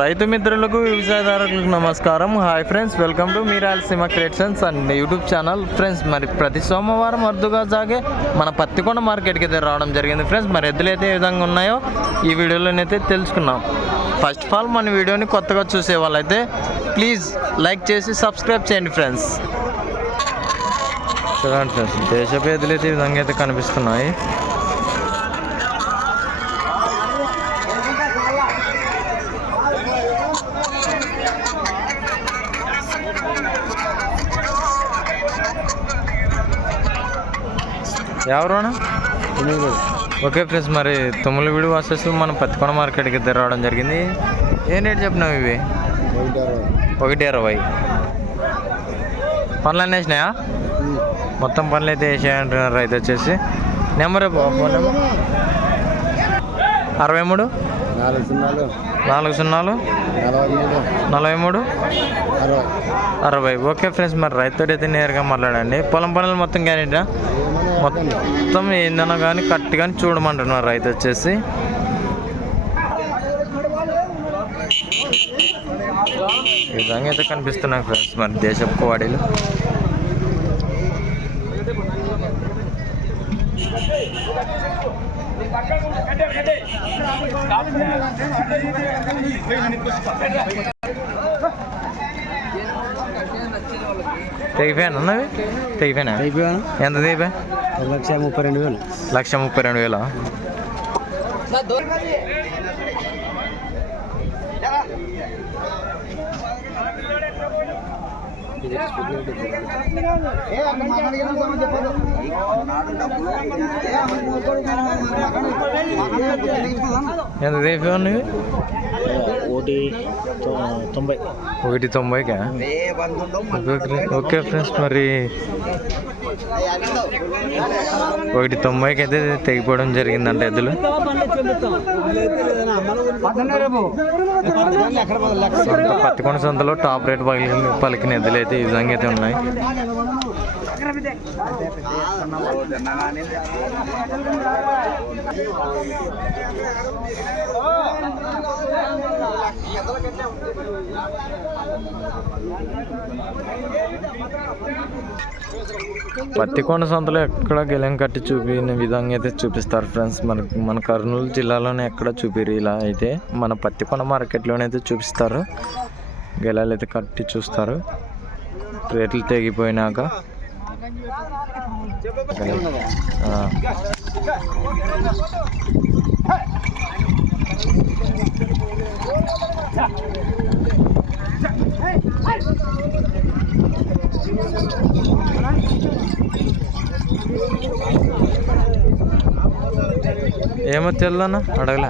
రైతు మిత్రులకు వ్యవసాయదారులకు నమస్కారం. Hi friends welcome to మీరాలసీమ creations and YouTube channel friends మరి ప్రతి సోమవారం అరుదుగా సాగే మన పత్తికొండ మార్కెట్కి అయితే రావడం జరిగింది. ఫ్రెండ్స్ మరి ఎద్దులు అయితే ఏ విధంగా ఉన్నాయో ఈ వీడియోలోనైతే తెలుసుకున్నాం ఫస్ట్ ఆఫ్ ఆల్ మన వీడియోని కొత్తగా చూసే వాళ్ళైతే ప్లీజ్ లైక్ చేసి సబ్స్క్రైబ్ చేయండి ఫ్రెండ్స్ చూడండి ఫ్రెండ్స్ దేశపు ఎద్దులు అయితే ఈ విధంగా అయితే కనిపిస్తున్నాయి. ఎవరు ఓకే ఫ్రెండ్స్ మరి తుమ్ములవిడి వర్సెస్ మన పత్తికొండ మార్కెట్కి ఇద్దరు రావడం జరిగింది. ఏం రేట్ చెప్పినావు ఇవి? ఒకటి ఇరవై పనులు అన్నీ వేసినాయా? మొత్తం పనులు అయితే వేసాయంటున్నారు రైతు వచ్చేసి. Number phone number. అరవై మూడు? నాలుగు సున్నాలు. నాలుగు సున్నాలు? నలభై మూడు. అరవై. అరవై. ఓకే ఫ్రెండ్స్ మరి రైతుతో అయితే నేరుగా మాట్లాడండి. పొలం పనులు మొత్తం గ్యారెంటీ మొత్తం ఏందన్నా కానీ కట్ కానీ చూడమంటున్నారు రైతు వచ్చేసి. ఈ విధంగా అయితే కనిపిస్తున్నాయి ఫ్రెండ్స్ మరి దేశపు కోడీలు. తెగిపోయాను అన్నవి? తెగిపోయినా అయిపోయాను ఎంత తెగిపోయా లక్ష ముప్పై రెండు వేలు. లక్ష ముప్పై రెండు వేల? ఎంత నువ్వు ఒకటి తొంభై. ఒకటి తొంభైకా? ఓకే ఫ్రెండ్స్ మరి ఒకటి తొంభైకి అయితే తెగిపోవడం జరిగిందంట ఎద్దులు. పత్తికొండ సంతలో టాప్ రేట్ పలికిన ఎద్దులు అయితే ఈ విధంగా అయితే ఉన్నాయి. పత్తికొండ సంతలో ఎక్కడ గెలం కట్టి చూపిన విధంగా అయితే చూపిస్తారు ఫ్రెండ్స్. మనకి మన కర్నూలు జిల్లాలోనే ఎక్కడ చూపిరు ఇలా అయితే. మన పత్తికొండ మార్కెట్లోనే అయితే చూపిస్తారు. గెలాలు అయితే కట్టి చూస్తారు. రేట్లు తెగిపోయినాక ఆ. ఏమో తెల్లనా అడగలే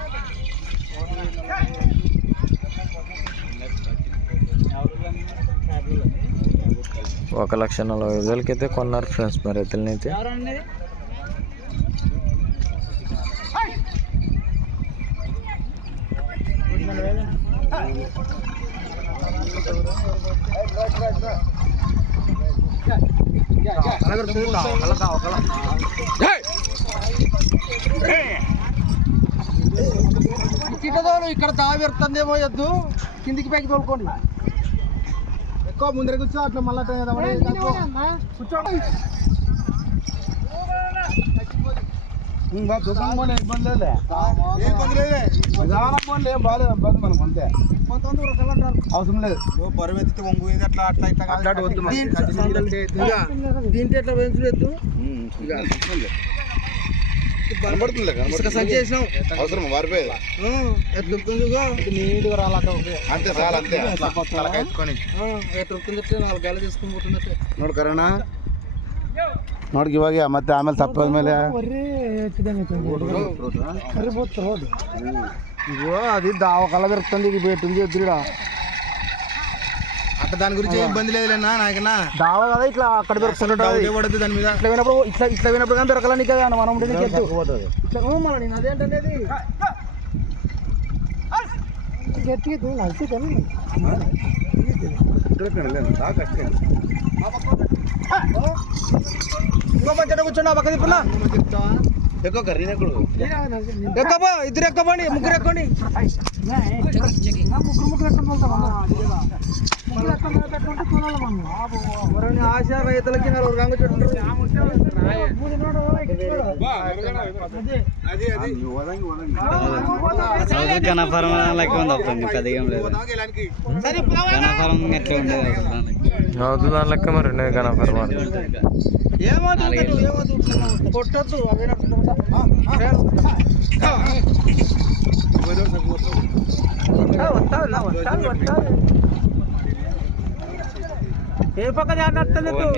ఒక లక్ష నలభై వేలకి అయితే కొన్నారు ఫ్రెండ్స్ మరి ఎత్తులని అయితే ఇక్కడ దావి పెడుతుందేమో ఎద్దు. కిందికి పైకి తోలుకోండి. ఎక్కువ ముందర కూర్చో అట్లా మళ్ళా ఇబ్బంది పోనీ ఏం బాగాలేదు ఇబ్బంది మనకు అంతే అవసరం లేదు బరువెత్తితే అట్లా అట్లా ఇట్లా వద్దు దీంట్లో ఎట్లా పెంచలేదు కనబడుతుందిలే, ఇసుక కనబడుతుంది. సంచి వేసినాం అవసరం మారిపోయేది ఎట్లా ఉంటుందిగో నీట్గా రాలట అంతే చాలు అంతే తలకాయ ఎత్తుకొని ఎట్లా ఉంటుందంటే నాలుగు గాలి తీసుకుని పోతుందంటే ನೋಡು ಕರೋಣ ನೋಡ್ಗಿ ಇವಾಗ ಮತ್ತೆ ಆಮೇಲೆ ತಪ್ಪದ ಮೇಲೆ ಕರಿ ಬೋತ್ ರೋಡ್ ఇగో అది దావకాల పెరుగుతుంది ఇది పెట్టుంది ఎదురుడా అట్ట దాని గురించి ఏం ఇబ్బంది లేదు లేనా నాయకన్నా దావ కదా ఇట్లా అక్కడ పెరుగుతుంటాడు డౌటే పడద్దు దాని మీద ఇట్లా పోయినప్పుడు ఇట్లా ఇట్లా పోయినప్పుడు కానీ దొరకాల నీకు కదా మనం ఉండేది నీకు ఎత్తు. ఇట్లా ఓ మళ్ళీ నేను అదేంటనేది గట్టి నడిచి కానీ ఇంకో మంచిగా కూర్చోండి ఆ పక్క తిప్పులా ఎక్కువ కర్రీ ఎక్కడు? ఎక్కబో ఇద్దరు ఎక్కబండి ముగ్గురు ఎక్కండి ముగ్గురు ముగ్గురు ఎక్కడ. ఆశ రైతులకి నలుగురు గంగ గణఫరం లెక్క ఉంది అప్పుడు పెద్దగా ఏం లేదు. గణఫరం ఎట్లా ఉండేది నవ్వుతు దాని లెక్క మరి నేను కనపడ ఏమవుతుంది కొట్టద్దు ఏ పక్క జాగ్రత్త ఫోన్